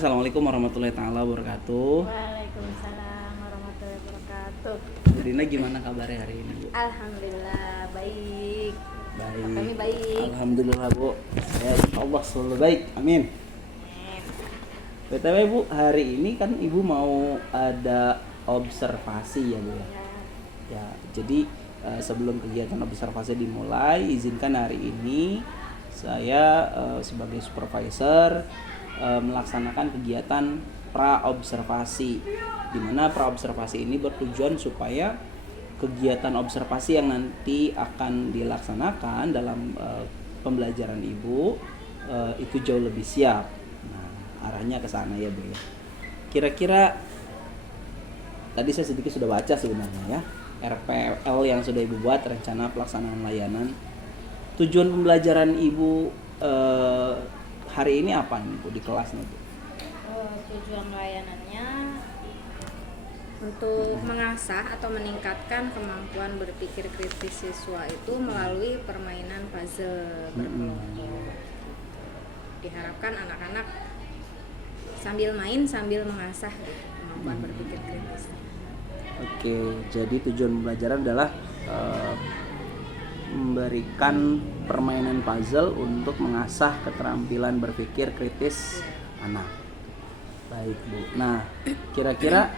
Assalamualaikum warahmatullahi taala wabarakatuh. Waalaikumsalam warahmatullahi wabarakatuh. Bu Dina, gimana kabarnya hari ini, Bu? Alhamdulillah baik. Baik. Kami baik. Alhamdulillah, Bu. Saya insyaallah selalu baik. Amin. BTW, Bu, hari ini kan Ibu mau ada observasi ya, Bu ya. Ya, jadi sebelum kegiatan observasi dimulai, izinkan hari ini saya sebagai supervisor melaksanakan kegiatan pra-observasi, di mana pra-observasi ini bertujuan supaya kegiatan observasi yang nanti akan dilaksanakan dalam pembelajaran Ibu itu jauh lebih siap. Nah, arahnya ke sana ya, Bu ya. Kira-kira tadi saya sedikit sudah baca sebenarnya ya, RPL yang sudah Ibu buat, rencana pelaksanaan layanan. Tujuan pembelajaran Ibu hari ini apa nih, Bu, di kelasnya, Bu? Tujuan layanannya untuk mengasah atau meningkatkan kemampuan berpikir kritis siswa itu melalui permainan puzzle berkelompok. Diharapkan anak-anak sambil main sambil mengasah gitu, kemampuan berpikir kritis. Oke, jadi tujuan pembelajaran adalah memberikan permainan puzzle untuk mengasah keterampilan berpikir kritis anak. Baik, Bu. Nah, kira-kira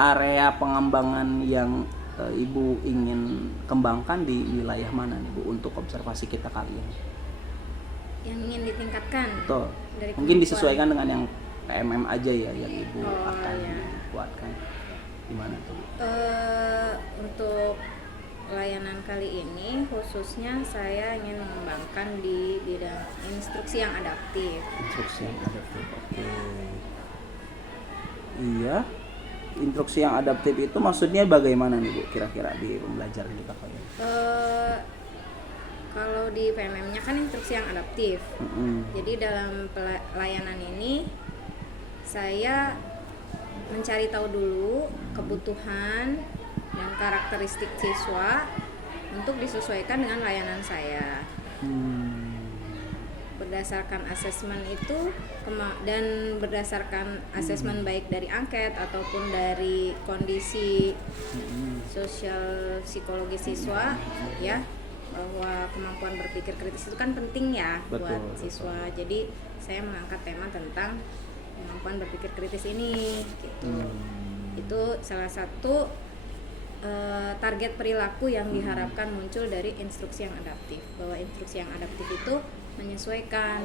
area pengembangan yang Ibu ingin kembangkan di wilayah mana nih, Bu, untuk observasi kita kali ini? Yang ingin ditingkatkan. Betul. Dari Mungkin kemampuan. disesuaikan dengan yang PMM aja ya yang Ibu akan ya. buatkan. Gimana tuh, Bu? Untuk layanan kali ini khususnya saya ingin mengembangkan di bidang instruksi yang adaptif. Instruksi yang adaptif. Oke. Iya. Instruksi yang adaptif itu maksudnya bagaimana nih, Bu? Kira-kira di pembelajaran kita kali ini? Kalau di PMM-nya kan instruksi yang adaptif. Jadi dalam layanan ini saya mencari tahu dulu kebutuhan dan karakteristik siswa untuk disesuaikan dengan layanan saya. Berdasarkan asesmen itu dan berdasarkan asesmen baik dari angket ataupun dari kondisi sosial psikologi siswa ya, bahwa kemampuan berpikir kritis itu kan penting ya. Betul, buat siswa. Jadi saya mengangkat tema tentang kemampuan berpikir kritis ini gitu. Itu salah satu target perilaku yang diharapkan muncul dari instruksi yang adaptif, bahwa instruksi yang adaptif itu menyesuaikan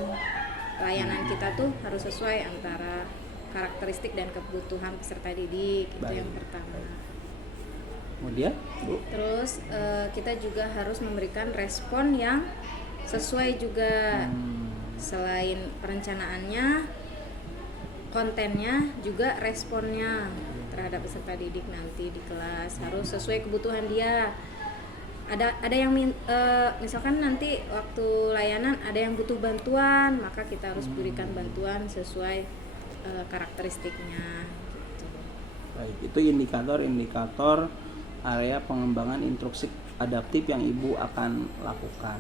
layanan kita tuh harus sesuai antara karakteristik dan kebutuhan peserta didik. Itu yang pertama. Kemudian, Bu? Terus kita juga harus memberikan respon yang sesuai juga. Selain perencanaannya, kontennya juga responnya terhadap peserta didik nanti di kelas harus sesuai kebutuhan dia. Ada yang misalkan nanti waktu layanan ada yang butuh bantuan, maka kita harus berikan bantuan sesuai karakteristiknya gitu. Baik, itu indikator area pengembangan instruksi adaptif yang Ibu akan lakukan.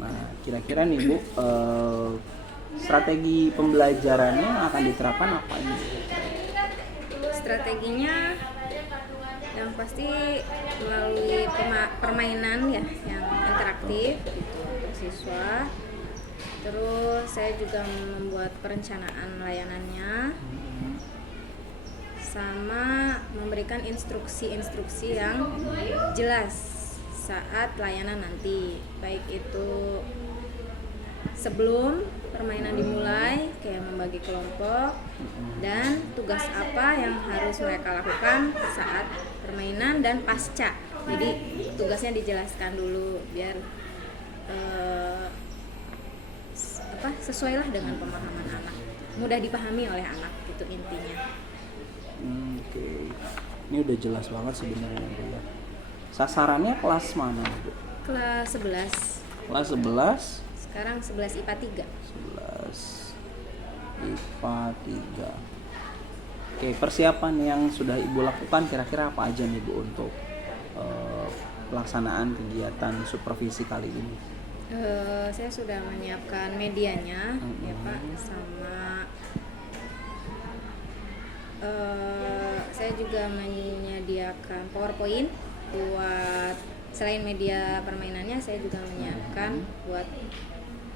Nah, kira-kira nih, Bu, strategi pembelajarannya akan diterapkan apa ini? Strateginya yang pasti melalui permainan ya yang interaktif gitu untuk siswa. Terus saya juga membuat perencanaan layanannya sama memberikan instruksi-instruksi yang jelas saat layanan nanti, baik itu sebelum permainan dimulai kayak membagi kelompok dan tugas apa yang harus mereka lakukan saat permainan dan pasca. Jadi tugasnya dijelaskan dulu biar sesuailah dengan pemahaman anak, mudah dipahami oleh anak gitu intinya. Oke. Ini udah jelas banget sebenarnya, Bu ya. Sasarannya kelas mana, Bu? Kelas 11. Kelas 11. Sekarang 11 IPA 3. 11 IPA 3. Oke, persiapan yang sudah Ibu lakukan kira-kira apa aja nih, Bu, untuk pelaksanaan kegiatan supervisi kali ini? Saya sudah menyiapkan medianya, ya Pak, sama saya juga menyediakan PowerPoint buat selain media permainannya, saya juga menyiapkan buat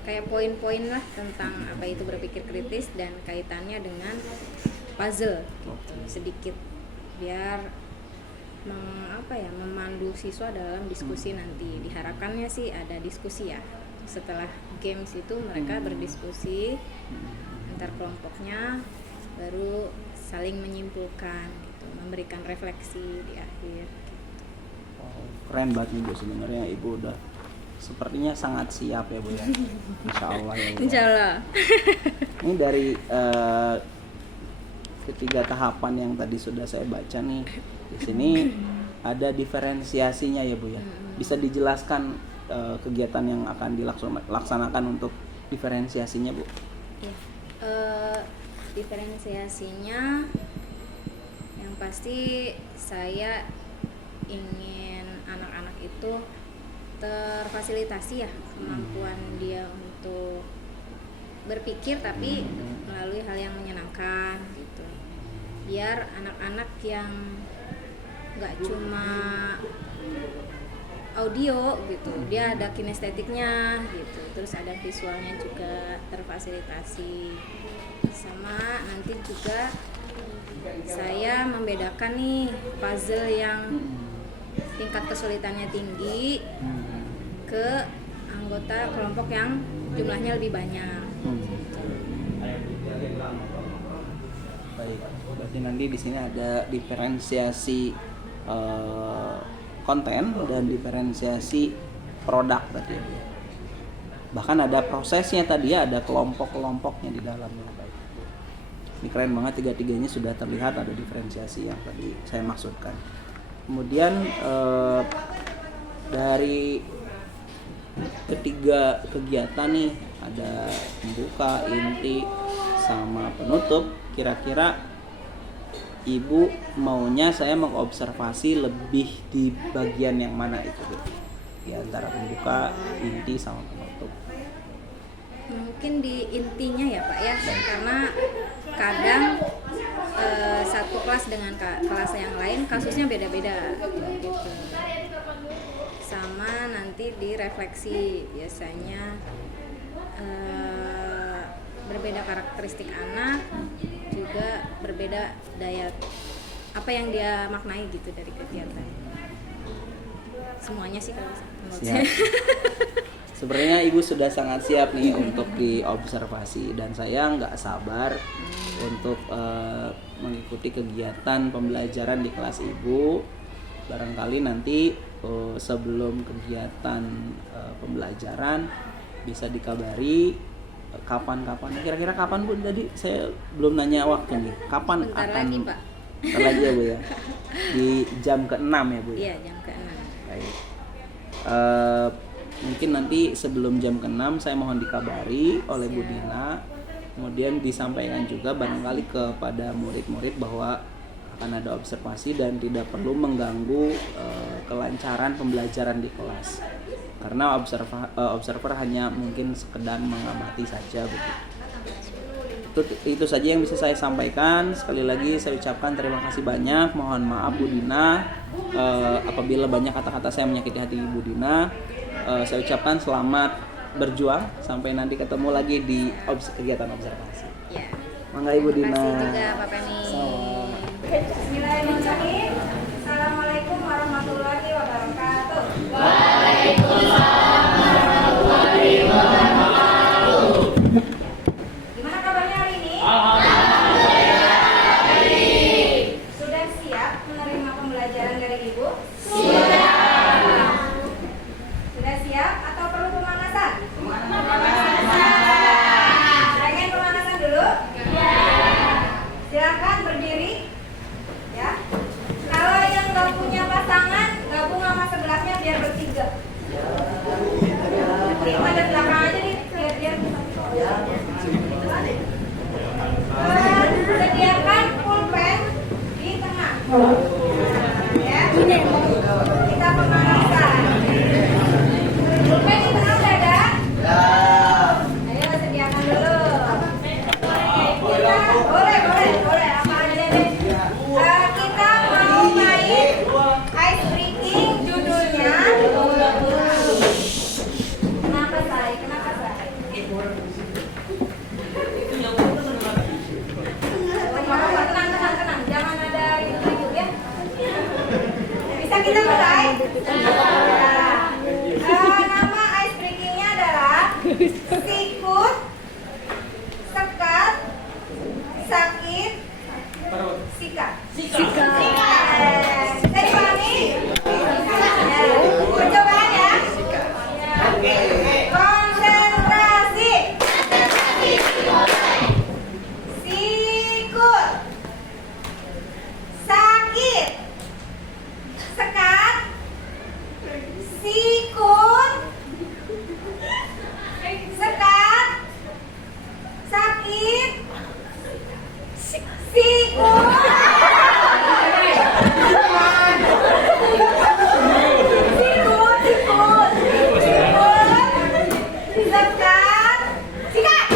kayak poin-poin lah tentang apa itu berpikir kritis dan kaitannya dengan puzzle gitu, sedikit biar memandu siswa dalam diskusi nanti. Diharapkannya sih ada diskusi ya. Setelah games itu mereka berdiskusi antar kelompoknya, baru saling menyimpulkan gitu, memberikan refleksi di akhir gitu. Oh, keren banget nih Bu, sebenarnya Ibu udah sepertinya sangat siap ya Bu ya. Insya Allah ya Bu. Insya Allah. Ini dari ketiga tahapan yang tadi sudah saya baca nih, di sini ada diferensiasinya ya Bu ya. Bisa dijelaskan kegiatan yang akan dilaksanakan untuk diferensiasinya Bu? Ya. Diferensiasinya yang pasti saya ingin anak-anak itu terfasilitasi ya kemampuan dia untuk berpikir tapi melalui hal yang menyenangkan gitu, biar anak-anak yang nggak cuma audio gitu, dia ada kinestetiknya gitu, terus ada visualnya juga terfasilitasi. Sama nanti juga saya membedakan nih puzzle yang tingkat kesulitannya tinggi ke anggota kelompok yang jumlahnya lebih banyak. Baik, berarti nanti di sini ada diferensiasi konten dan diferensiasi produk berarti ya. Bahkan ada prosesnya tadi ya, ada kelompok-kelompoknya di dalamnya. Baik. Ini keren banget, tiga-tiganya sudah terlihat ada diferensiasi yang tadi saya maksudkan. Kemudian dari ketiga kegiatan nih, ada pembuka, inti, sama penutup. Kira-kira Ibu maunya saya mengobservasi lebih di bagian yang mana itu Bu? Di antara pembuka, inti, sama penutup. Mungkin di intinya ya Pak ya, karena kadang satu kelas dengan kelas yang lain kasusnya beda-beda gitu. Sama nanti di refleksi biasanya berbeda karakteristik anak, juga berbeda daya apa yang dia maknai gitu dari kegiatan. Semuanya sih kalau menurut saya. Sebenarnya Ibu sudah sangat siap nih untuk diobservasi, dan saya nggak sabar untuk mengikuti kegiatan pembelajaran di kelas Ibu. Barangkali nanti sebelum kegiatan pembelajaran bisa dikabari kapan-kapan. Kira-kira kapan Bu? Tadi saya belum nanya waktu nih. Kapan Bentar akan? lagi Pak. Bentar lagi ya Bu ya. Di jam ke-6 ya Bu. Iya, jam ke-6. Baik. Mungkin nanti sebelum jam ke-6 saya mohon dikabari oleh Bu Dina. Kemudian disampaikan juga barangkali kepada murid-murid bahwa akan ada observasi dan tidak perlu mengganggu kelancaran pembelajaran di kelas. Karena observer hanya mungkin sekedar mengamati saja begitu. Itu saja yang bisa saya sampaikan. Sekali lagi saya ucapkan terima kasih banyak. Mohon maaf Bu Dina apabila banyak kata-kata saya menyakiti hati Bu Dina. Saya ucapkan selamat berjuang sampai nanti ketemu lagi di kegiatan observasi. Ya. Mangga Ibu Dina. Terima kasih juga Pak Pemi. Bismillahirrahmanirrahim. Assalamualaikum warahmatullahi wabarakatuh. Waalaikumsalam warahmatullahi wabarakatuh. Gimana kabarnya hari ini? Alhamdulillah. Sudah siap menerima pembelajaran dari Ibu? Sudah. Sudah siap atau perlu pemanasan? Pengen pemanasan dulu? Ya. Silakan berdiri. Ya. Kalau yang nggak punya pasangan, gabung sama sebelahnya biar bertiga. Nanti pada belakang aja nih, biar sediakan pulpen di tengah. Ya. Kita pemanasan. Pulpen di tengah udah ada? Nama ice breakingnya adalah sikut, sekat, sakit, sikat. Tadi pahami? Percobaan ya. Konsentrasi. Sikut, sakit, sekat, sikut, sekat, sakit, sikut, sekat, sikat.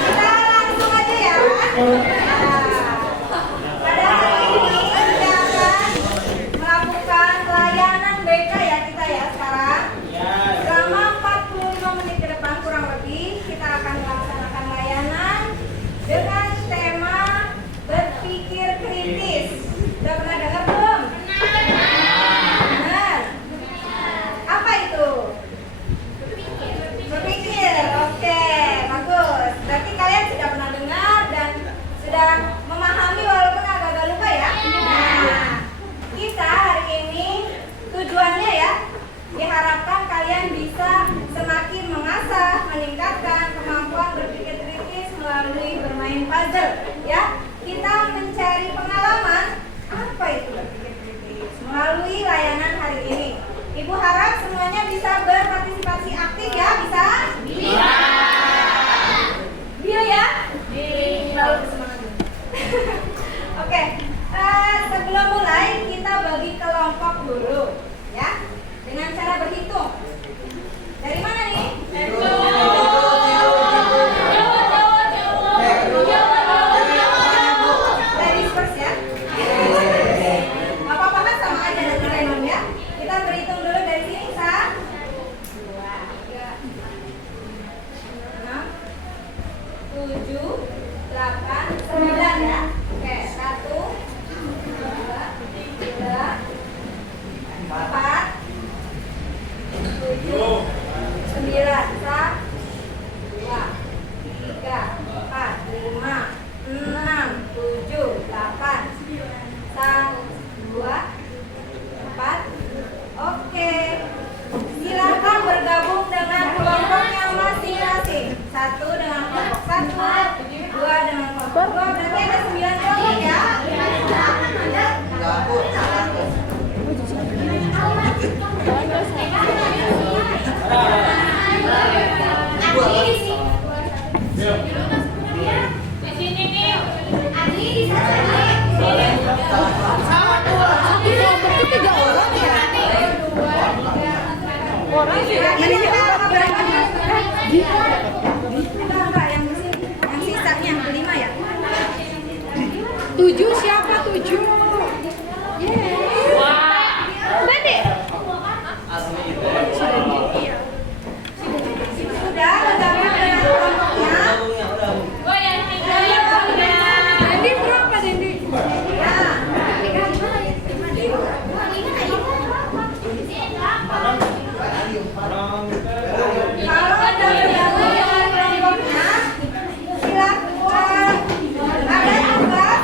Kita langsung aja ya. Pada hari ini kita akan melakukan layanan BK ya kita ya sekarang. Selama 45 menit ke depan kurang lebih kita akan melaksanakan layanan dengan tema berpikir kritis. Udah pernah dengar belum? Benar. Apa itu? Berpikir. Oke, bagus. Berarti kalian sudah pernah dengar dan sudah memahami walaupun agak-agak lupa ya. Nah, kita hari ini tujuannya ya diharapkan kalian bisa semakin mengasah, meningkatkan kemampuan berpikir kritis melalui bermain puzzle ya. Kita mencari pengalaman apa itu berpikir kritis melalui layanan hari ini. Ibu harap semuanya bisa berpartisipasi aktif ya, bisa? Bisa. Deal ya? Deal. Oke, sebelum mulai kita bagi kelompok dulu ya dengan cara berhitung. Dari mana nih? Ladies first ya. Apa-apa kan sama aja dengan random ya. Kita berhitung dulu dari sini. 1, 2, 3, 6, 7, 8, 9 ya. Oke, 1, 2, 3, 4, 7, 9, 1, 2, 3, 4, 5, 6, 7, 8, 1, 2, 4. Oke, silakan bergabung dengan kelompoknya masing-masing. 1 dengan kelompok 1, 2 dengan kelompok 2. Berarti ada 9 kelompok ya. Yang sisanya yang kelima ya. 7 siapa 7? Nanti. Sudah bergabung dengan kelompoknya. Dendi berapa Dendi? Ya. Kalau sudah bergabung dengan kelompoknya, silakan. Ada tugas.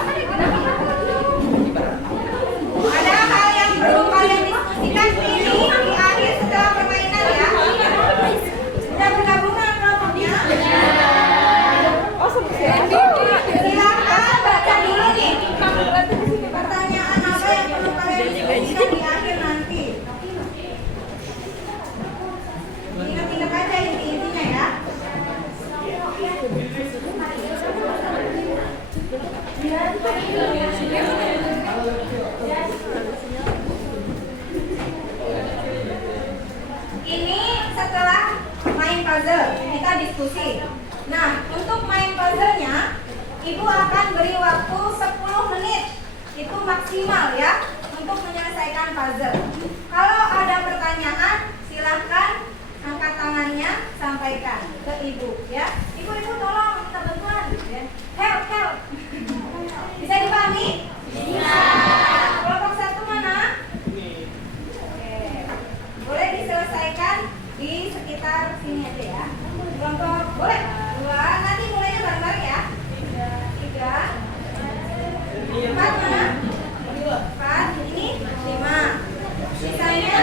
Ada hal yang perlu kalian diskusikan ini di akhir setelah permainan ya. Sudah bergabung dengan kelompoknya. Silakan baca dulu nih. Pertanyaan apa yang perlu kalian diskusikan di akhir nanti. Ingat-ingat aja inti-intinya ya. Ini setelah main puzzle, kita diskusi. Nah, untuk main puzzle-nya, Ibu akan beri waktu 10 menit. Itu maksimal ya untuk menyelesaikan puzzle. Kalau ada pertanyaan, silahkan angkat tangannya, sampaikan ke ibu ya. Ibu tolong minta bantuan ya. Help. Bisa dipahami? Bisa. Kelompok 1 mana? Oke. Boleh diselesaikan di sekitar sini aja ya. Kelompok boleh 2, nanti mulainya bareng-bareng ya. 3, 4 mana? 4, ini 5. Sisanya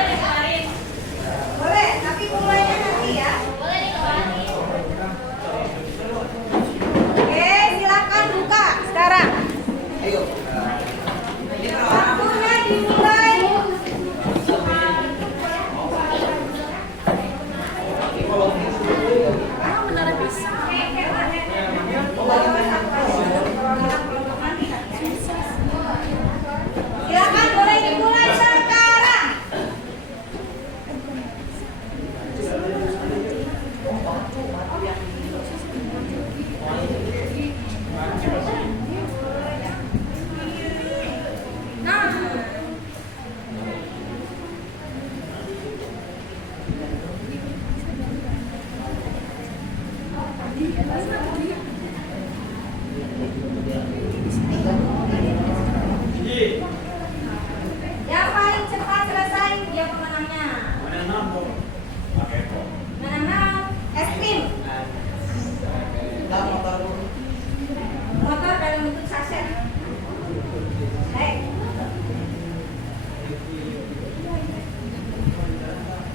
boleh, tapi mulainya nanti ya. Oke, silakan buka sekarang. Waktunya dimulai. Silakan boleh dimulai sekarang. Yang paling cepat selesai dia pemenangnya. Menang es krim. Motor dalam bentuk saset. Baik.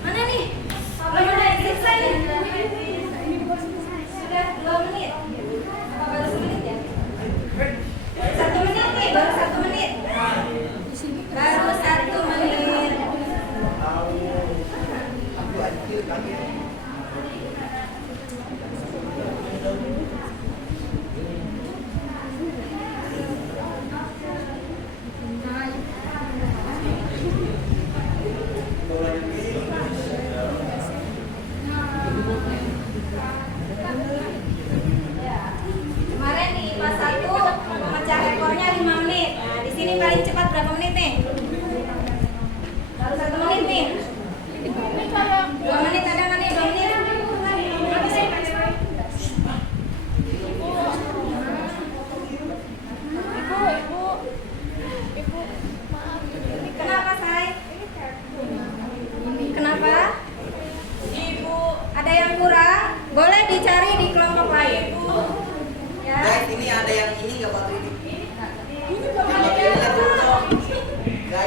Mana nih? Belum ada yang selesai nih. Sudah 2 menit. Apa baru 1 menit ya? 1 menit nih, baru 1 menit. Baru 1 menit. Kemarin di IPA 1 memecah rekornya 5 menit. Nah, di sini paling cepat berapa menit nih? Baru 1 menit nih. 2 menit ada nggak nih? 2 menit. Kenapa, Say? Kenapa? Ada yang kurang? Boleh dicari di kelompok lain. Ya. Guys, ini ada yang ini nggak buat ini?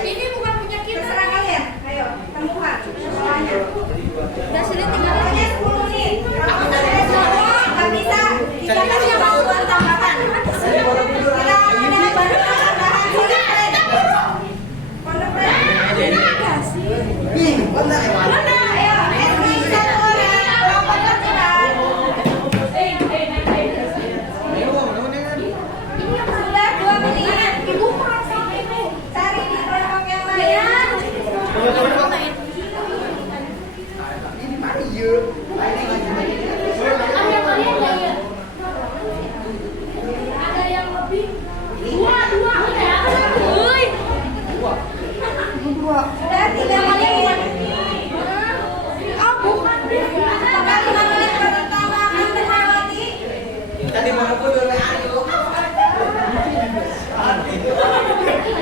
Ini bukan punya kita. Terserah kalian. Ayo, temukan soalnya. Udah sulit tinggal aja 10 menit. Kalau kalian semua nggak bisa, kita kasih bantuan tambahan. Kita ada bantuan tambahan. Pondok Friend. Mana? Ayo, Esri 1 orang. Kelompok tercepat. Sudah 2 menit. Ibu cari di kelompok yang lain. Ada yang lebih. Dua. Sudah 3 menit. Oh, bukan. Apakah 5 menit pertama akan terlewati? Tadi mau aku dulu ayo.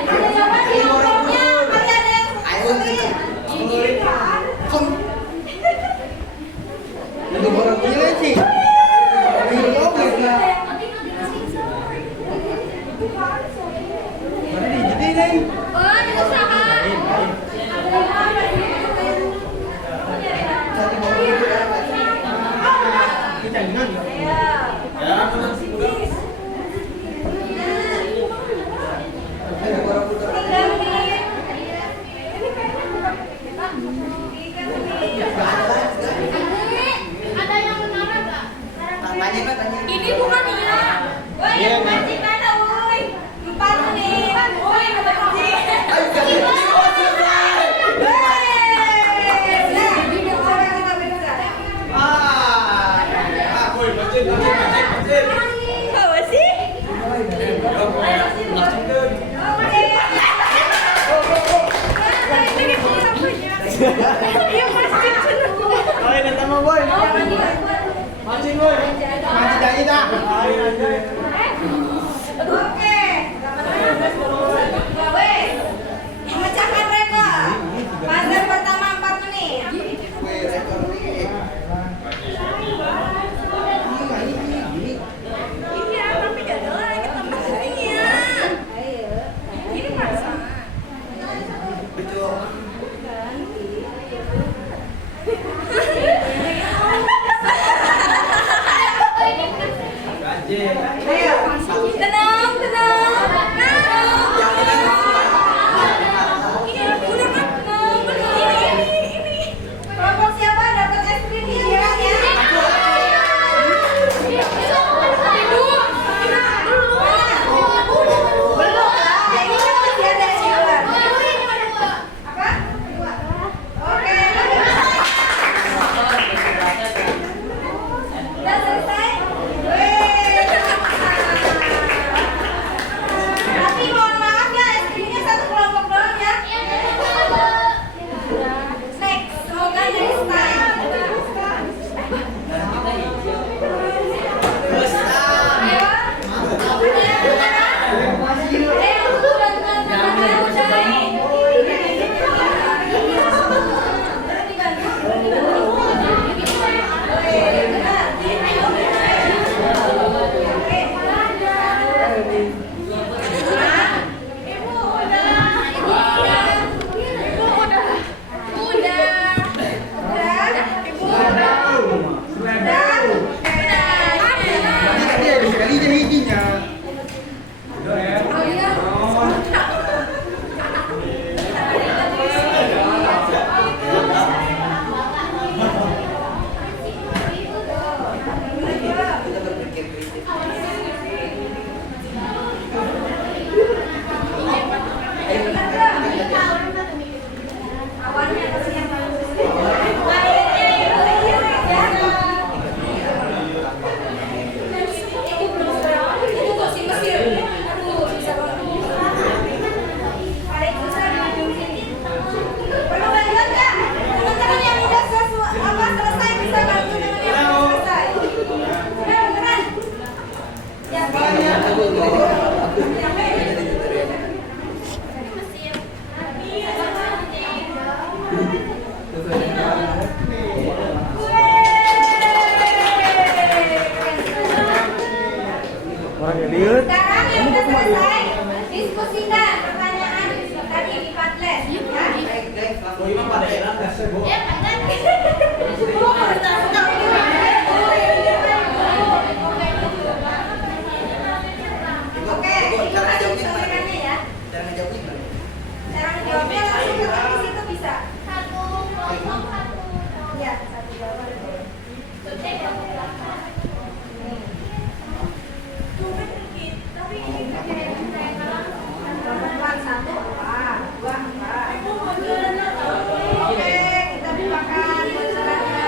Ada jawaban di kelompoknya? Masih ada yang sulit? Itu orang punya sih. Oh, itu sama. Ada yang menara nggak? Ini bukan iya. Woi, yang mancing mana, woi? 4 menit. Woi, udah mancing. Apa sih? Tenang, tenang. Yang menang siapa? Ini udah kan? Ini. Kelompok siapa dapat es krim nih sekarang ya? Belum lah, ini kan masih ada yang di luar. Apa? Oke. Udah selesai? Wih. Tapi mohon maaf ya, es krimnya satu kelompok doang ya. Next, semoga next time. Ayo. Ada yang beneran? Ada yang dulu Dia sekali dia hijinya. Kita berpikir kritis. Awalnya pasti yang paling perlu bantuan nggak? Teman-teman yang udah selesai bisa bantu dengan yang belum selesai. Udah beneran? Ya. Orang yang lihat. Sekarang yang udah selesai, diskusikan pertanyaan tadi di Padlet. Ya. Oke, ini masih disampaikannya ya. Cara ngejawab gimana? Cara menjawabnya langsung ketik di situ bisa. Ya, satu jawaban. Pelan satu apa? Dua apa? Oke, kita bukakan bocorannya.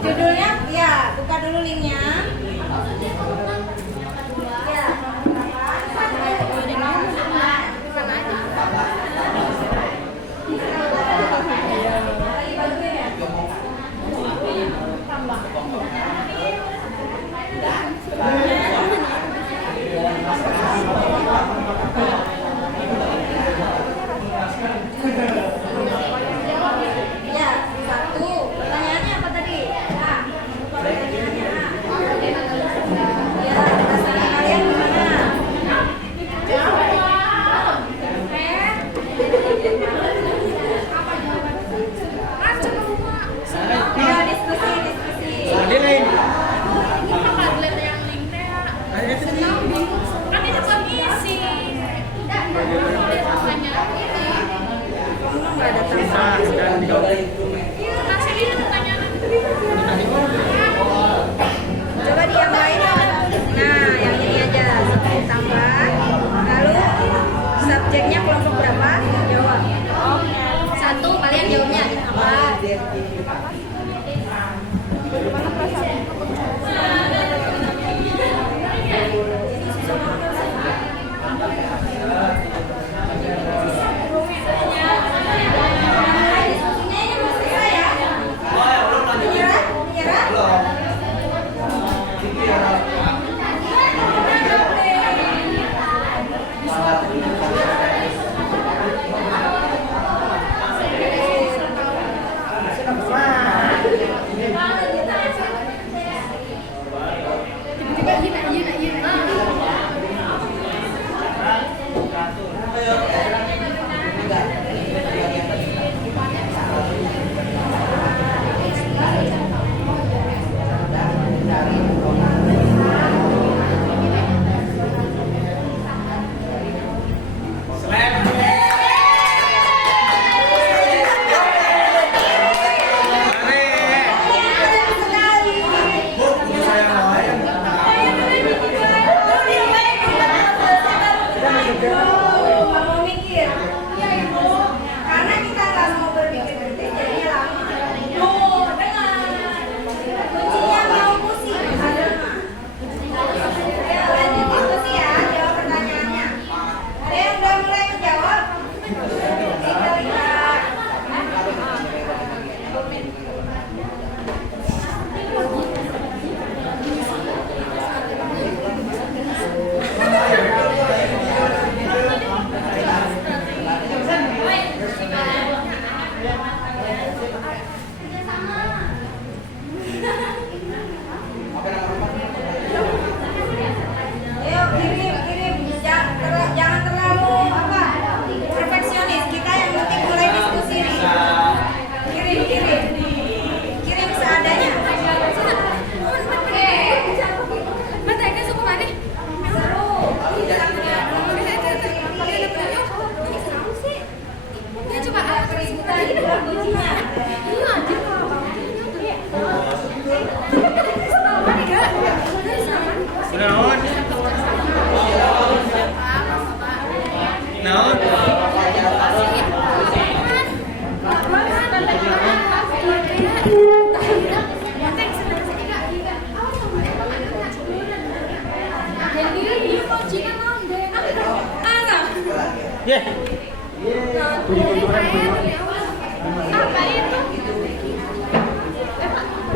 Judulnya, ya, buka dulu linknya. Ya, ya, satu. Pertanyaannya apa tadi? Nah, pertanyaannya.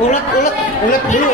Ulet dulu.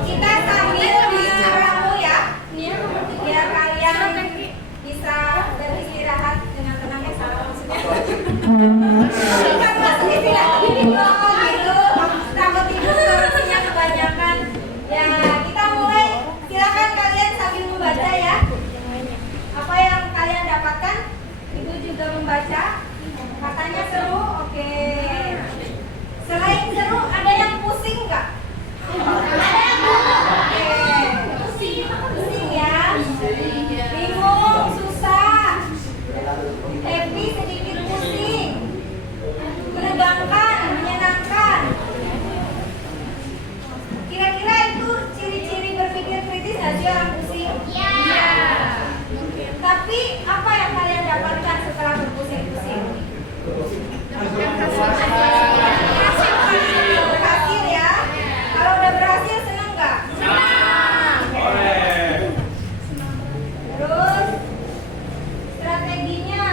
Kita sambil meramu ya, biar kalian bisa beristirahat dengan tenang ya, salah maksudnya. Bukan masuk istirahat gitu, takut tidur kursinya kebanyakan. Ya, kita mulai. Silakan kalian sambil membaca ya. Apa yang kalian dapatkan? Ibu juga membaca. Katanya seru, oke. Selain seru, ada yang pusing nggak? Pusing ya, bingung, susah, happy, sedikit pusing, menegangkan, menyenangkan. Kira-kira itu ciri-ciri berpikir kritis nggak sih orang pusing? Iya. Tapi apa yang kalian dapatkan setelah berpusing-pusing? Berhasil ya. Kalau udah berhasil seneng nggak? Terus strateginya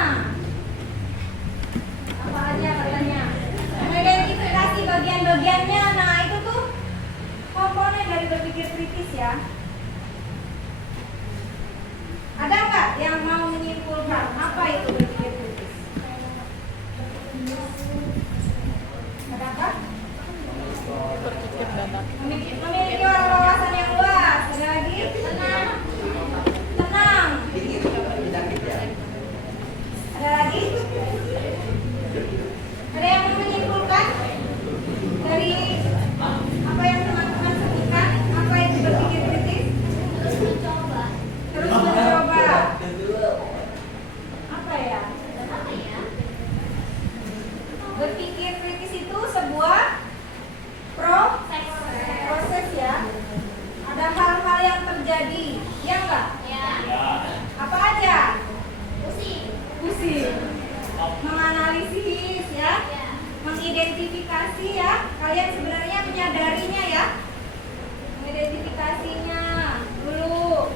apa aja katanya? Mengidentifikasi bagian-bagiannya. Nah itu tuh komponen kalian berpikir kritis ya. Ada nggak yang mau menyimpulkan apa itu berpikir kritis? Ada apa? Memiliki wawasan yang luas. Ada lagi? Tenang. Ada lagi? Ada yang mau menyimpulkan dari apa yang teman-teman sebutkan? Apa itu berpikir kritis? Terus mencoba. Apa ya? Berpikir kritis itu sebuah proses ya. Ada hal-hal yang terjadi, ya enggak? Apa aja? Pusing. Menganalisis ya. Mengidentifikasi ya. Kalian sebenarnya menyadarinya ya. Mengidentifikasinya dulu.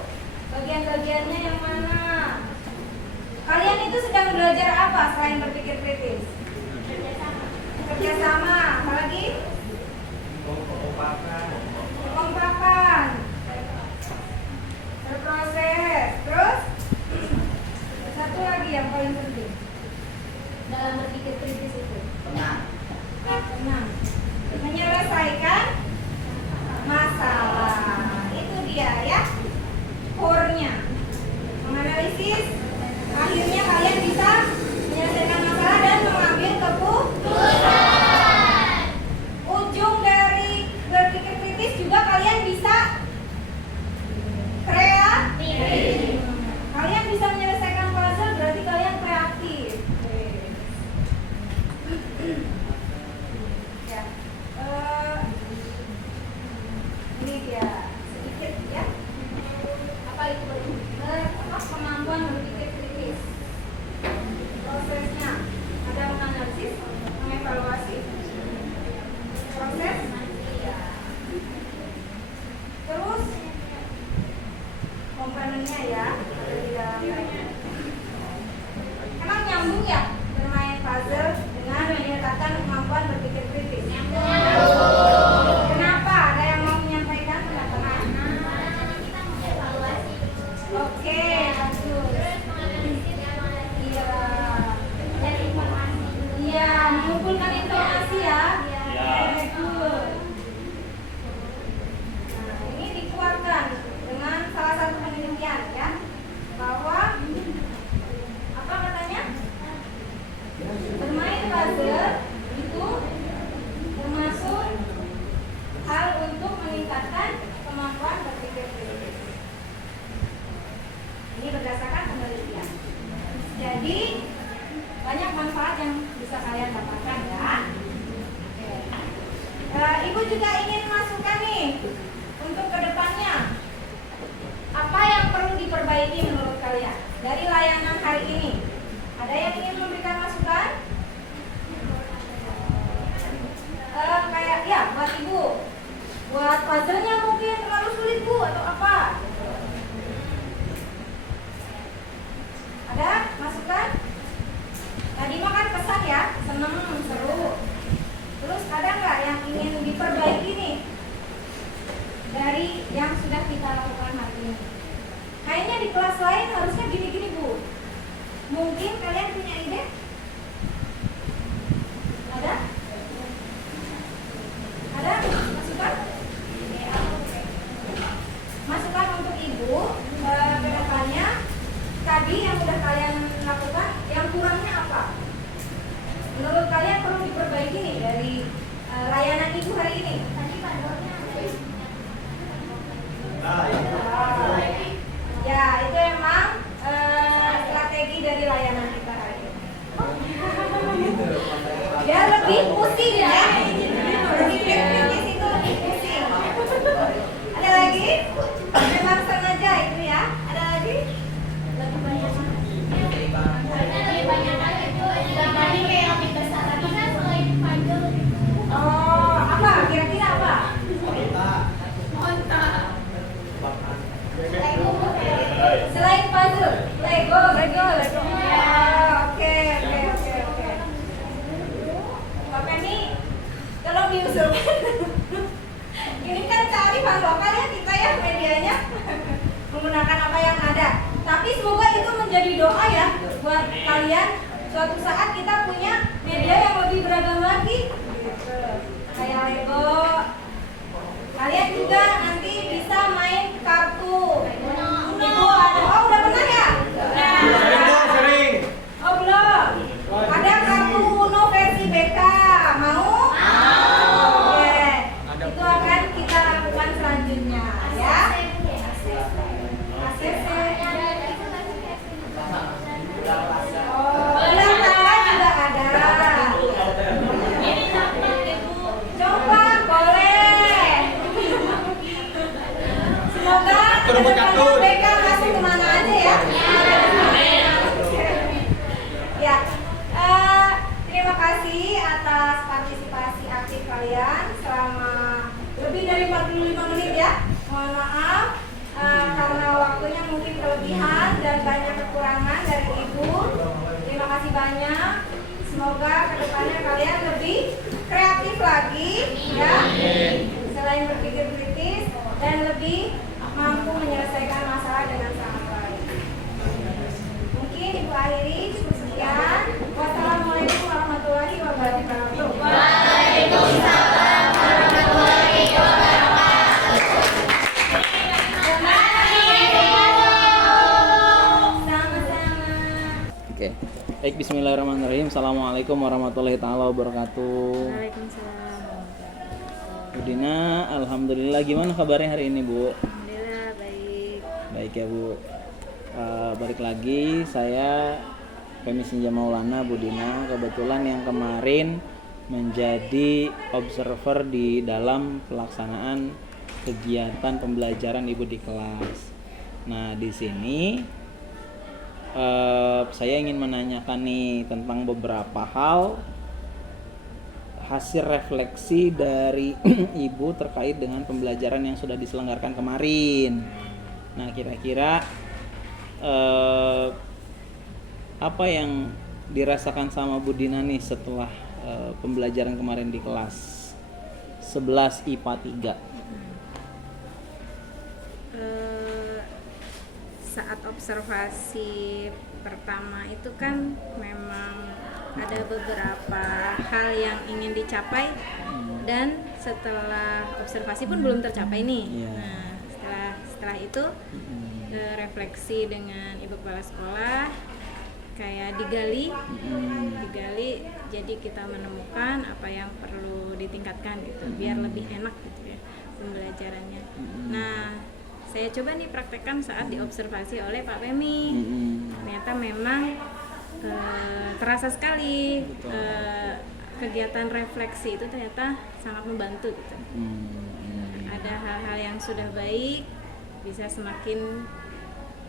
Bagian-bagiannya yang mana? Kalian itu sedang belajar apa selain berpikir kritis? Kerjasama. Apa lagi? Kekompakan. Berproses. Terus satu lagi yang paling penting dalam berpikir kritis itu tenang. Menyelesaikan masalah. Itu dia ya. Core-nya. Menganalisis. Akhirnya kalian bisa menyelesaikan masalah dan mengambil keputusan. Ujung dari berpikir kritis juga kalian bisa kreatif. Kalian bisa menyelesaikan puzzle berarti kalian kreatif. Ya, ini dia sedikit ya. Apa itu kemampuan berpikir kritis? Prosesnya ada menganalisis, mengevaluasi, proses, terus komponennya ya. Emang nyambung ya bermain puzzle dengan meningkatkan kemampuan berpikir kritis? Kenapa? Ada yang mau menyampaikan pendapat? Oke, bagus. Iya, mengumpulkan informasi ya. Very good. Nah, ini dikuatkan dengan salah satu penelitian ya, bahwa apa katanya? Bermain puzzle itu termasuk hal untuk meningkatkan kemampuan berpikir kritis. Ini berdasarkan penelitian. Jadi banyak manfaat yang bisa kalian dapatkan ya. Ibu juga ingin masukkan nih untuk kedepannya. Apa yang perlu diperbaiki menurut kalian dari layanan hari ini? Ada yang ingin memberikan masukan? Kayak ya buat ibu, buat puzzle-nya mungkin terlalu sulit bu atau apa? Ada masukan? Tadi makan pesan ya, seneng, seru. Terus ada nggak yang ingin diperbaiki nih dari yang sudah kita lakukan hari ini? Kayaknya di kelas lain harusnya gini-gini bu. Mungkin kalian punya ide? Ada? Ada masukan? Masukan untuk ibu ke depannya. Tadi yang sudah kalian lakukan, yang kurangnya apa? Menurut kalian perlu diperbaiki nih dari layanan ibu hari ini? Tadi padanya ya, itu emang strategi dari layanan kita hari ini. Ya lebih pusing ya. Berpikir kritis itu lebih pusing. Ada lagi? Memang sengaja itu ya. Ada lagi? Lebih banyak. Lebih banyak lagi tuh. Tadi kayak lebih besar lagi kan selain panjang. Oh, apa? Kira-kira menggunakan apa yang ada. Tapi semoga itu menjadi doa ya buat kalian. Suatu saat kita punya media yang lebih beragam lagi, gitu. Kayak Lego. Kalian juga nanti bisa main kartu. Ibu ada, oh udah pernah ya? Sering. Oh belum. Ada kartu Uno versi BK. Mau? Oke. Itu akan kita lakukan selanjutnya ya. ACC. Oh, ulang tahun juga ada. Coba boleh. Semoga Turun kartun. BK masuk kemana aja ya. Ya, terima kasih atas partisipasi aktif kalian selama lebih dari 45 menit ya. Mohon maaf karena waktunya mungkin kelebihan dan banyak kekurangan dari Ibu. Terima kasih banyak. Semoga kedepannya kalian lebih kreatif lagi ya. Selain berpikir kritis dan lebih mampu menyelesaikan masalah dengan sangat baik. Mungkin Ibu akhiri cukup sekian. Wassalamualaikum warahmatullahi wabarakatuh. Waalaikumsalam warahmatullahi wabarakatuh. Sama-sama. Oke. Baik, bismillahirrahmanirrahim. Assalamualaikum warahmatullahi taala wabarakatuh. Waalaikumsalam. Bu Dina, alhamdulillah. Gimana kabarnya hari ini, Bu? Alhamdulillah baik. Baik ya, Bu. Balik lagi, saya Femi Senja Maulana, Bu Dina. Kebetulan yang kemarin menjadi observer di dalam pelaksanaan kegiatan pembelajaran Ibu di kelas. Nah, di sini saya ingin menanyakan nih tentang beberapa hal hasil refleksi dari Ibu terkait dengan pembelajaran yang sudah diselenggarakan kemarin. Nah, kira-kira apa yang dirasakan sama Bu Dina nih setelah pembelajaran kemarin di kelas 11 IPA 3? Saat observasi pertama itu kan memang ada beberapa hal yang ingin dicapai dan setelah observasi pun belum tercapai nih. Iya. Nah, setelah itu refleksi dengan ibu kepala sekolah kayak digali, jadi kita menemukan apa yang perlu ditingkatkan gitu biar lebih enak gitu ya pembelajarannya. Nah, saya coba nih praktekkan saat diobservasi oleh Pak Femi. Ternyata memang terasa sekali kegiatan refleksi itu ternyata sangat membantu gitu. Ada hal-hal yang sudah baik bisa semakin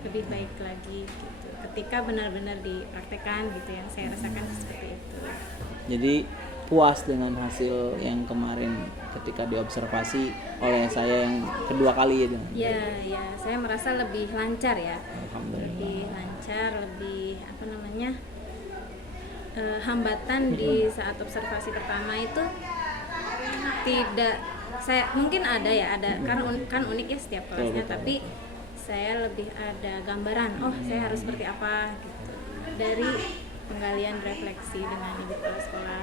lebih baik lagi gitu ketika benar-benar dipraktekkan gitu, yang saya rasakan seperti itu. Jadi puas dengan hasil yang kemarin ketika diobservasi oleh saya yang kedua kali itu. Ya, saya merasa lebih lancar ya. Alhamdulillah. Lebih lancar, lebih hambatan di saat observasi pertama itu tidak, saya mungkin ada kan unik ya setiap kelasnya, Betul. tapi saya lebih ada gambaran, saya harus seperti apa gitu dari penggalian refleksi dengan ibu kepala sekolah.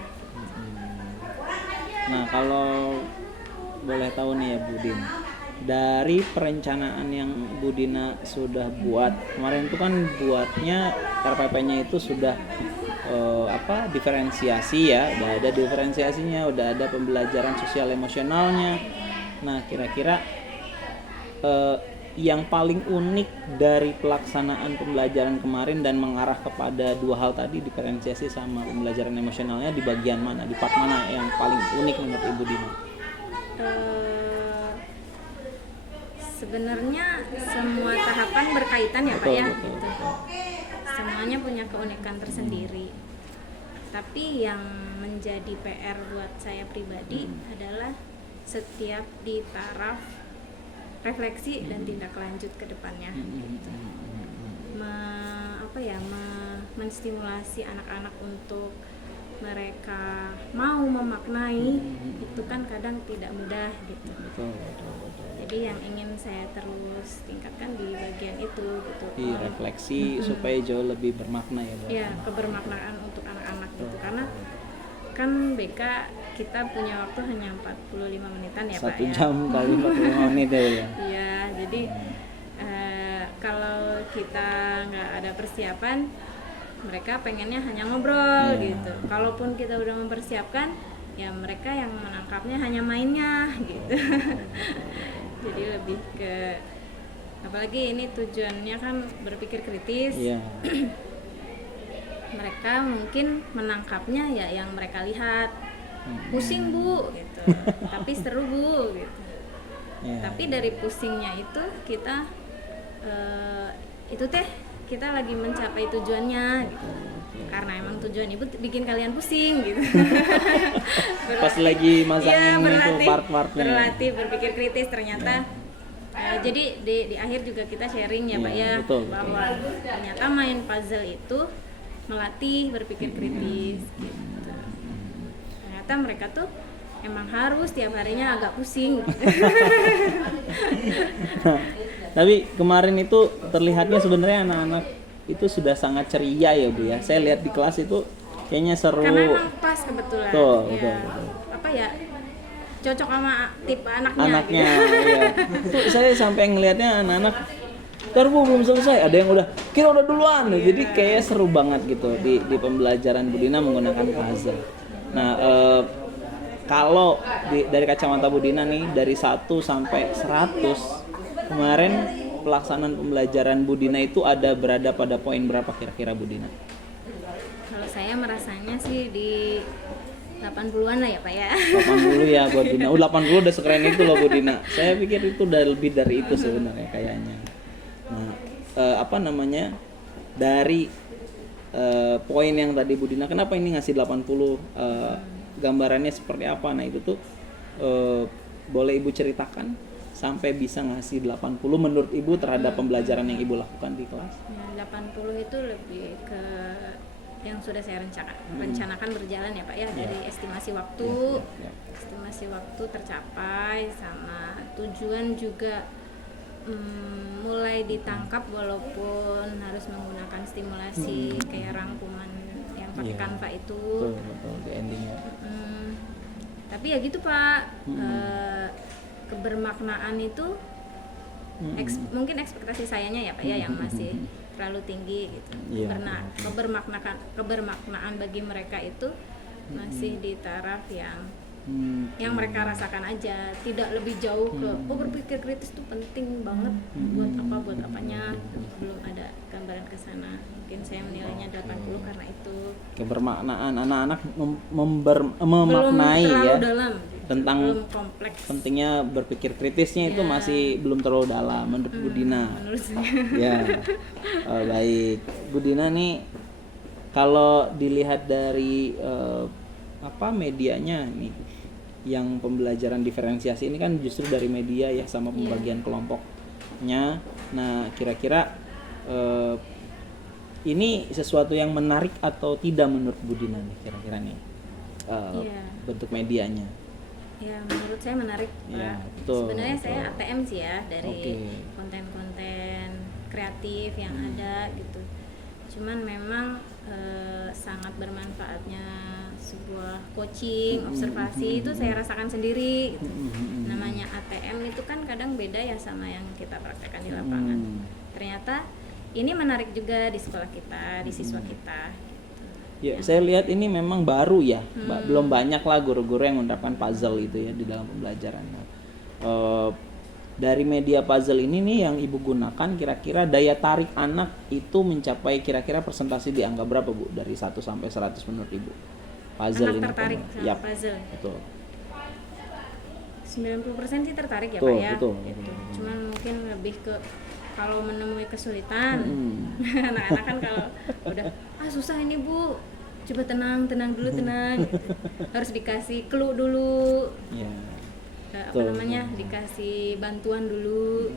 Nah, kalau boleh tahu nih ya Bu Din, dari perencanaan yang Bu Dina sudah buat kemarin itu kan buatnya RPP-nya itu sudah diferensiasi ya, udah ada diferensiasinya, udah ada pembelajaran sosial emosionalnya. Nah, kira-kira yang paling unik dari pelaksanaan pembelajaran kemarin dan mengarah kepada dua hal tadi, diferensiasi sama pembelajaran emosionalnya, di bagian mana, di part mana yang paling unik menurut Ibu Dina? Sebenarnya semua tahapan berkaitan ya Pak Betul, ya, betul. gitu. Semuanya punya keunikan tersendiri. Tapi yang menjadi PR buat saya pribadi adalah setiap di taraf refleksi dan tindak lanjut ke depannya gitu. Menstimulasi anak-anak untuk mereka mau memaknai itu kan kadang tidak mudah gitu. Betul, betul, betul. Jadi yang ingin saya terus tingkatkan di bagian itu gitu. Iya, refleksi supaya jauh lebih bermakna ya, Bu. Ya, kebermaknaan untuk anak-anak gitu. Karena kan BK kita punya waktu hanya 45 menitan ya Pak 1 ya. jam kali 45 menit ya, Bu, ya. Iya, jadi kalau kita nggak ada persiapan, mereka pengennya hanya ngobrol Iya. gitu. Kalaupun kita udah mempersiapkan, ya mereka yang menangkapnya hanya mainnya gitu. Jadi lebih ke, apalagi ini tujuannya kan berpikir kritis. Iya. Mereka mungkin menangkapnya ya yang mereka lihat, pusing Bu gitu, tapi seru Bu gitu. Iya. Tapi dari pusingnya itu kita itu teh kita lagi mencapai tujuannya gitu. Karena emang tujuan ibu bikin kalian pusing gitu. Pas lagi masangin itu berlatih, part-partnya. berlatih berpikir kritis ternyata. Jadi di akhir juga kita sharing ya Pak Iya, ya, betul, bahwa ternyata main puzzle itu melatih berpikir kritis gitu. Ternyata mereka tuh emang harus tiap harinya agak pusing gitu. Tapi kemarin itu terlihatnya sebenarnya anak-anak itu sudah sangat ceria ya, Bu ya. Saya lihat di kelas itu kayaknya seru. Karena emang pas kebetulan. Betul, Ya, betul, betul. Apa ya? Cocok sama tipe anaknya Anaknya gitu. ya. Itu saya sampai ngelihatnya anak-anak "Ntar, Bu, belum selesai." Ada yang udah, "Kita udah duluan." Jadi kayak seru banget gitu di pembelajaran Bu Dina menggunakan puzzle. Nah, kalau dari kacamata Bu Dina nih dari 1 sampai 100 kemarin pelaksanaan pembelajaran Bu Dina itu berada pada poin berapa kira-kira Bu Dina? Kalau saya merasanya sih di 80-an lah ya Pak ya. 80 ya buat Dina. 80 udah sekeren itu loh Bu Dina. Saya pikir itu udah lebih dari itu sebenarnya kayaknya. Nah, apa namanya? Dari poin yang tadi Bu Dina, kenapa ini ngasih 80? Gambarannya seperti apa? Nah, itu tuh boleh Ibu ceritakan sampai bisa ngasih 80 menurut Ibu terhadap pembelajaran yang Ibu lakukan di kelas? Ya, 80 itu lebih ke yang sudah saya rencanakan berjalan ya Pak ya, dari estimasi waktu, Ya. estimasi waktu tercapai, sama tujuan juga mulai ditangkap walaupun harus menggunakan stimulasi kayak rangkuman yang pakai Iya. Canva itu. Betul di endingnya. Tapi ya gitu Pak, kebermaknaan itu mungkin ekspektasi sayanya ya Pak ya yang masih terlalu tinggi gitu. Iya. Kebermaknaan bagi mereka itu masih di taraf yang mereka rasakan aja, tidak lebih jauh ke berpikir kritis itu penting banget buat apanya, belum ada gambaran ke sana. Mungkin saya menilainya 80 karena itu Kebermaknaan anak-anak memaknai belum terlalu ya dalam, tentang belum kompleks pentingnya berpikir kritisnya itu Ya. masih belum terlalu dalam menurut Bu Dina. menurut saya. Ya, baik. Bu Dina nih kalau dilihat dari medianya nih, yang pembelajaran diferensiasi ini kan justru dari media ya sama pembagian kelompoknya. Nah, kira-kira ini sesuatu yang menarik atau tidak menurut Bu Dina nih kira-kira nih Iya. bentuk medianya? Ya menurut saya menarik Ya, Pak. betul, Sebenarnya betul. saya ATM sih ya dari Oke. konten-konten kreatif yang ada gitu. Cuman memang sangat bermanfaatnya sebuah coaching, observasi itu saya rasakan sendiri gitu. Namanya ATM itu kan kadang beda ya sama yang kita praktekkan di lapangan. Ternyata ini menarik juga di sekolah kita, di siswa kita. Ya, saya lihat ini memang baru ya, belum banyak lah guru-guru yang menerapkan puzzle itu ya di dalam pembelajaran. Dari media puzzle ini nih yang Ibu gunakan, kira-kira daya tarik anak itu mencapai kira-kira persentase di angka berapa Bu? Dari 1 sampai 100 menurut Ibu? Puzzle Anak ini. tertarik sama Yap, puzzle. betul. 90% sih tertarik ya Betul, Pak ya. betul. Gitu. Cuman mungkin lebih ke kalau menemui kesulitan. Hmm. Anak-anak kan kalau udah susah ini Bu, coba tenang dulu tenang. Gitu. Harus dikasih clue dulu. Ya. Apa namanya? Dikasih bantuan dulu.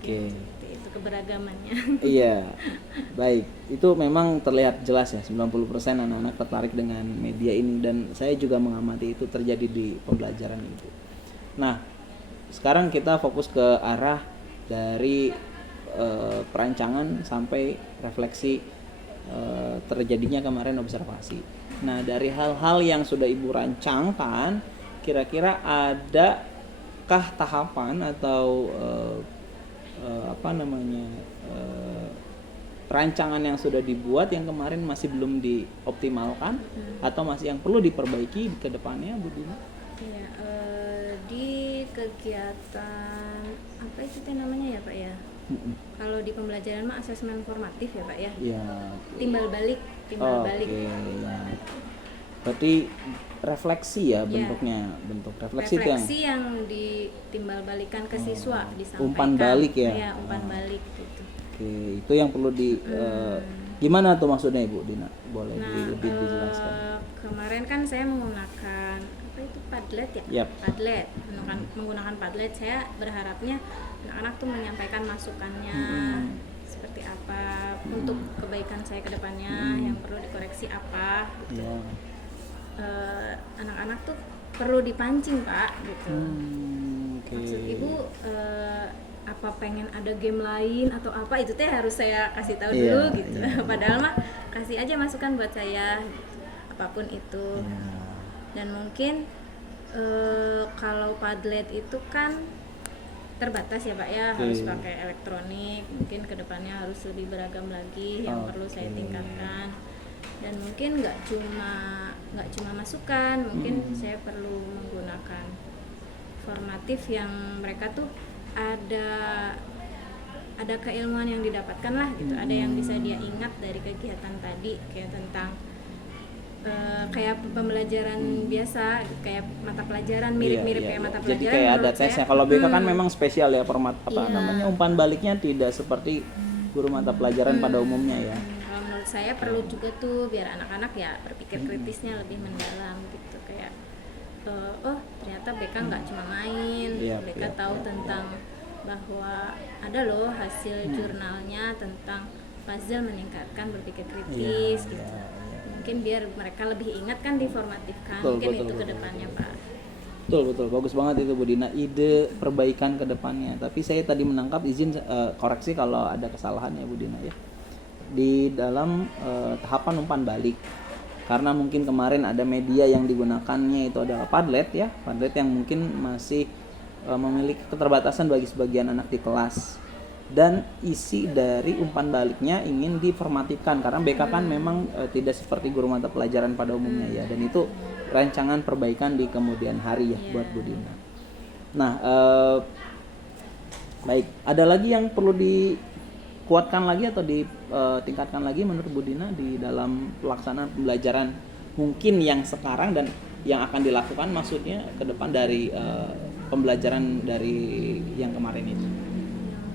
Oke. Seperti itu keberagamannya. Iya, baik. Itu memang terlihat jelas ya, 90% anak-anak tertarik dengan media ini dan saya juga mengamati itu terjadi di pembelajaran itu. Nah, sekarang kita fokus ke arah dari perancangan sampai refleksi terjadinya kemarin observasi. Nah, dari hal-hal yang sudah Ibu rancangkan, kira-kira adakah tahapan atau rancangan yang sudah dibuat yang kemarin masih belum dioptimalkan atau masih yang perlu diperbaiki ke depannya, Bu Dina? Iya, di kegiatan apa itu teh namanya ya Pak ya? Kalau di pembelajaran mah asesmen formatif ya Pak ya? Ya. Timbal balik. Oke, ya. Berarti refleksi ya bentuknya, bentuk refleksi, itu yang ditimbal balikan ke siswa, disampaikan. umpan balik ya? Iya, umpan balik gitu. Oke, itu yang perlu gimana tuh maksudnya Ibu Dina? Boleh lebih dijelaskan? Kemarin kan saya menggunakan apa itu Padlet ya? Yap. Padlet, menggunakan Padlet. Saya berharapnya anak-anak tuh menyampaikan masukannya seperti apa untuk kebaikan saya ke depannya, yang perlu dikoreksi apa gitu. Ya. Anak-anak tuh perlu dipancing Pak gitu. Oke. Maksud Ibu apa pengen ada game lain atau apa itu teh harus saya kasih tahu Iya, dulu gitu. iya. Padahal mah kasih aja masukan buat saya gitu. Apapun itu. Ya. Dan mungkin kalau Padlet itu kan terbatas ya Pak ya, Oke. harus pakai elektronik. Mungkin kedepannya harus lebih beragam lagi yang perlu saya Oke. tingkatkan. Dan mungkin nggak cuma masukan, mungkin saya perlu menggunakan formatif yang mereka tuh ada keilmuan yang didapatkan lah gitu, ada yang bisa dia ingat dari kegiatan tadi, kayak tentang kayak pembelajaran biasa, kayak mata pelajaran mirip-mirip kayak mata Jadi pelajaran. kayak ada menurut tesnya. saya, Kalau BK kan memang spesial ya, format Iya. umpan baliknya tidak seperti guru mata pelajaran pada umumnya ya. Kalau menurut saya perlu juga tuh biar anak-anak ya berpikir kritisnya lebih mendalam gitu, kayak oh ternyata BK nggak cuma main, Iya, BK iya, tahu iya, tentang bahwa ada loh hasil jurnalnya tentang puzzle meningkatkan berpikir kritis Iya, gitu. iya, iya. Mungkin biar mereka lebih ingat kan diformatifkan, Betul, mungkin betul, itu betul, kedepannya Pak. Betul, bagus banget itu Bu Dina, ide perbaikan ke depannya. Tapi saya tadi menangkap, izin koreksi kalau ada kesalahan ya Bu Dina ya, di dalam tahapan umpan balik. Karena mungkin kemarin ada media yang digunakannya itu adalah Padlet ya, Padlet yang mungkin masih memiliki keterbatasan bagi sebagian anak di kelas. Dan isi dari umpan baliknya ingin diformatifkan karena BK kan memang tidak seperti guru mata pelajaran pada umumnya ya, dan itu rancangan perbaikan di kemudian hari ya buat Bu Dina. Nah, baik, ada lagi yang perlu dikuatkan lagi atau ditingkatkan lagi menurut Bu Dina di dalam pelaksanaan pembelajaran mungkin yang sekarang dan yang akan dilakukan, maksudnya ke depan dari pembelajaran dari yang kemarin itu?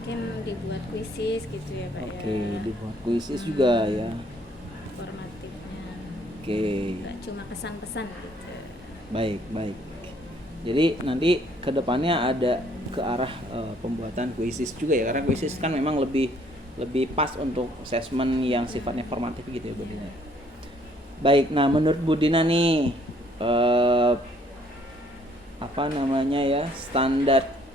Mungkin dibuat kuisis gitu ya Pak Oke, ya, dibuat kuisis juga ya. formatifnya, Oke, nggak cuma pesan-pesan gitu. baik. Jadi nanti kedepannya ada ke arah pembuatan kuisis juga ya, karena kuisis kan memang lebih pas untuk assessment yang sifatnya formatif gitu ya Bu Dina. Baik, nah menurut Bu Dina nih standar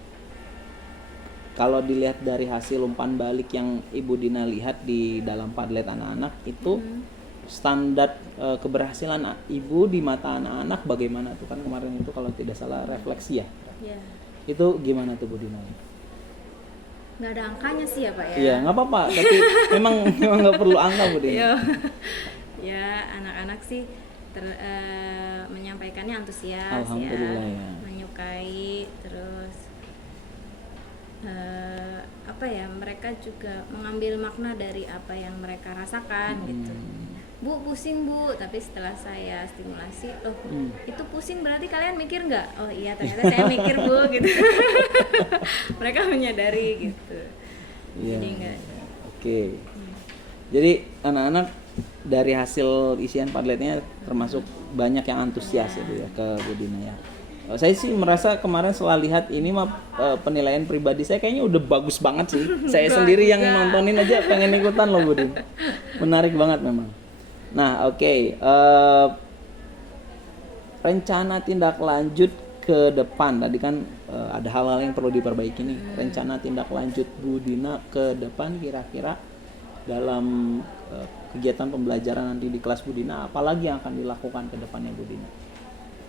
kalau dilihat dari hasil umpan balik yang Ibu Dina lihat di dalam Padlet anak-anak itu, standar keberhasilan Ibu di mata anak-anak bagaimana tuh? Kan kemarin itu kalau tidak salah refleksi ya. Ya, Itu gimana tuh Bu Dina? nggak ada angkanya sih ya Pak ya. Iya, nggak apa-apa, tapi memang nggak perlu angka Bu Dina. Iya. Ya, anak-anak sih menyampaikannya antusias Alhamdulillah ya. menyukai, terus mereka juga mengambil makna dari apa yang mereka rasakan gitu. Bu, pusing Bu, tapi setelah saya stimulasi, itu pusing berarti kalian mikir nggak? Oh iya, ternyata saya mikir Bu gitu. Mereka menyadari gitu. Iya. Jadi enggak. Oke. Jadi anak-anak dari hasil isian Padletnya termasuk banyak yang antusias itu ya ke Bu Dina ya. Saya sih merasa kemarin setelah lihat ini mah penilaian pribadi saya kayaknya udah bagus banget sih. Saya sendiri yang nontonin aja pengen ikutan loh Bu Din. Menarik banget memang. Nah oke. Rencana tindak lanjut ke depan tadi kan ada hal-hal yang perlu diperbaiki nih. Rencana tindak lanjut Bu Dina ke depan kira-kira dalam kegiatan pembelajaran nanti di kelas Bu Dina, apalagi yang akan dilakukan ke depannya Bu Dina?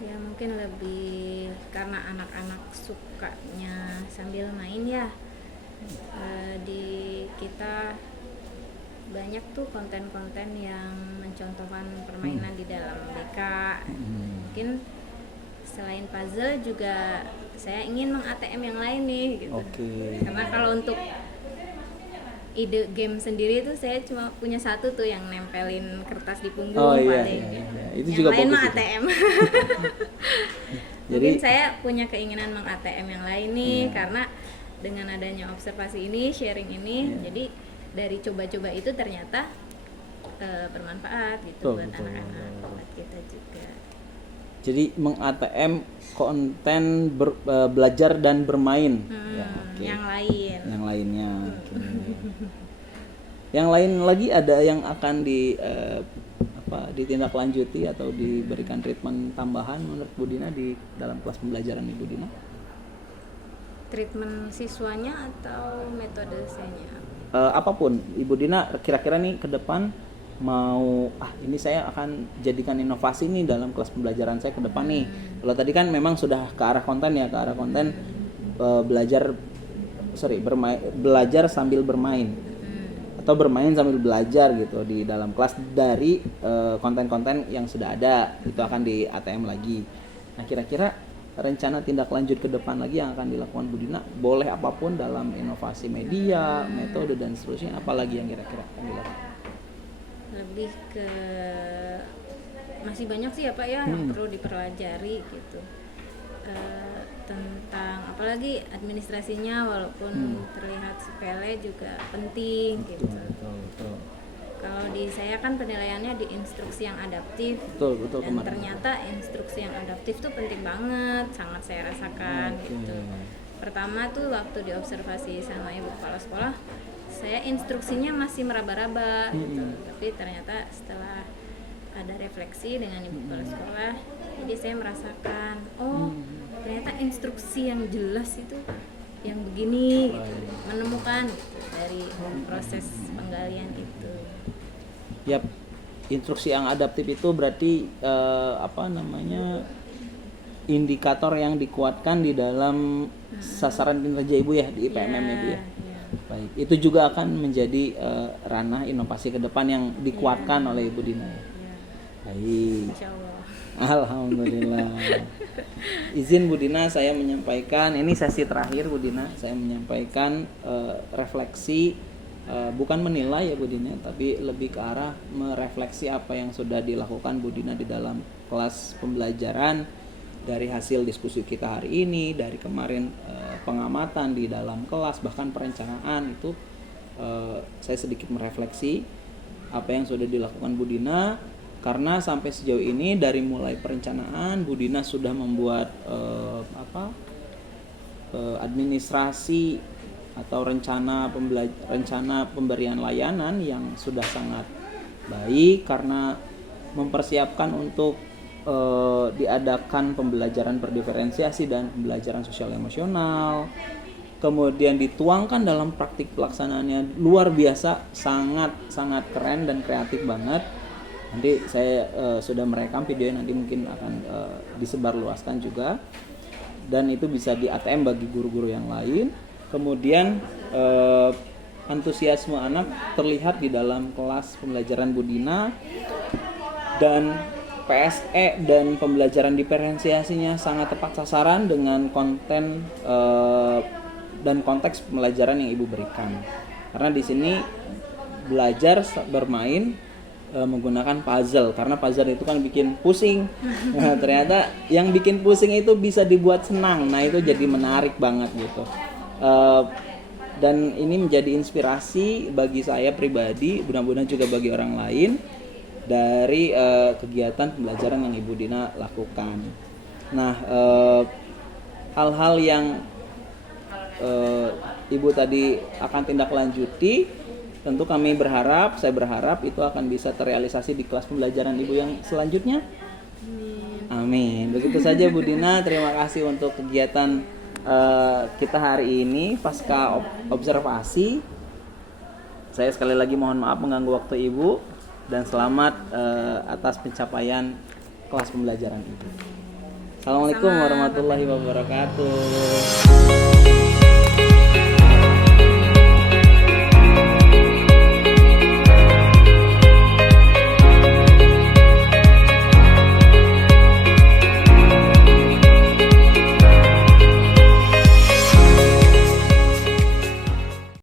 Ya mungkin lebih karena anak-anak sukanya sambil main ya. Di kita banyak tuh konten-konten yang mencontohkan permainan di dalam BK. Mungkin selain puzzle juga saya ingin meng-ATM yang lain nih gitu. Oke. Karena kalau untuk ide game sendiri tuh saya cuma punya satu tuh yang nempelin kertas di punggung Oh iya, paling. iya, iya. Itu Yang juga lain bagus mah itu. ATM. Jadi Mungkin saya punya keinginan meng-ATM yang lain nih karena dengan adanya observasi ini, sharing ini, jadi dari coba-coba itu ternyata bermanfaat gitu buat anak-anak, buat kita juga. jadi meng-ATM konten belajar dan bermain. Ya, oke. Yang lain. Yang lainnya. Oke. Yang lain lagi ada yang akan ditindaklanjuti atau diberikan treatment tambahan menurut Bu Dina di dalam kelas pembelajaran Ibu Dina? Treatment siswanya atau metode saya? Apapun Ibu Dina kira-kira nih ke depan mau ini saya akan jadikan inovasi nih dalam kelas pembelajaran saya ke depan nih. Kalau tadi kan memang sudah ke arah konten ya, ke arah konten belajar sambil bermain atau bermain sambil belajar gitu di dalam kelas dari konten-konten yang sudah ada, itu akan di ATM lagi. Nah kira-kira rencana tindak lanjut ke depan lagi yang akan dilakukan Bu Dina, boleh apapun dalam inovasi media, metode dan seterusnya, apalagi yang kira-kira akan dilakukan? Lebih ke masih banyak sih ya Pak ya yang perlu dipelajari gitu. Tentang apalagi administrasinya walaupun terlihat sepele juga penting gitu. Betul. Kalau di saya kan penilaiannya di instruksi yang adaptif. Betul Dan kemarin. ternyata instruksi yang adaptif tuh penting banget, sangat saya rasakan gitu. Pertama tuh waktu diobservasi sama ibu kepala sekolah, saya instruksinya masih meraba-raba gitu. Tapi ternyata setelah ada refleksi dengan ibu kepala sekolah, jadi saya merasakan ternyata instruksi yang jelas itu yang begini gitu, menemukan gitu, dari proses penggalian itu. Yap, instruksi yang adaptif itu berarti indikator yang dikuatkan di dalam sasaran kinerja Ibu ya di IPMM Ibu ya. Baik, itu juga akan menjadi ranah inovasi ke depan yang dikuatkan oleh Ibu Dina. Baik. Insya Allah. Alhamdulillah. Izin Bu Dina saya menyampaikan, ini sesi terakhir Bu Dina, saya menyampaikan refleksi, bukan menilai ya Bu Dina, tapi lebih ke arah merefleksi apa yang sudah dilakukan Bu Dina di dalam kelas pembelajaran dari hasil diskusi kita hari ini, dari kemarin pengamatan di dalam kelas, bahkan perencanaan itu saya sedikit merefleksi apa yang sudah dilakukan Bu Dina. Karena sampai sejauh ini dari mulai perencanaan Bu Dina sudah membuat administrasi atau rencana pemberian layanan yang sudah sangat baik karena mempersiapkan untuk diadakan pembelajaran berdiferensiasi dan pembelajaran sosial emosional. Kemudian dituangkan dalam praktik pelaksanaannya luar biasa, sangat keren dan kreatif banget. Nanti saya sudah merekam videonya, nanti mungkin akan disebarluaskan juga, dan itu bisa di ATM bagi guru-guru yang lain. Kemudian antusiasme anak terlihat di dalam kelas pembelajaran Bu Dina, dan PSE dan pembelajaran diferensiasinya sangat tepat sasaran dengan konten dan konteks pembelajaran yang Ibu berikan. Karena di sini belajar bermain menggunakan puzzle, karena puzzle itu kan bikin pusing. Nah, ternyata yang bikin pusing itu bisa dibuat senang. Nah, itu jadi menarik banget gitu. Dan ini menjadi inspirasi bagi saya pribadi, mudah-mudahan juga bagi orang lain dari kegiatan pembelajaran yang Ibu Dina lakukan. Nah, hal-hal yang Ibu tadi akan tindak lanjuti, tentu kami berharap, saya berharap itu akan bisa terrealisasi di kelas pembelajaran Ibu yang selanjutnya. Amin. Begitu saja Bu Dina, terima kasih untuk kegiatan kita hari ini pasca observasi. Saya sekali lagi mohon maaf mengganggu waktu Ibu dan selamat atas pencapaian kelas pembelajaran Ibu. Assalamualaikum warahmatullahi wabarakatuh.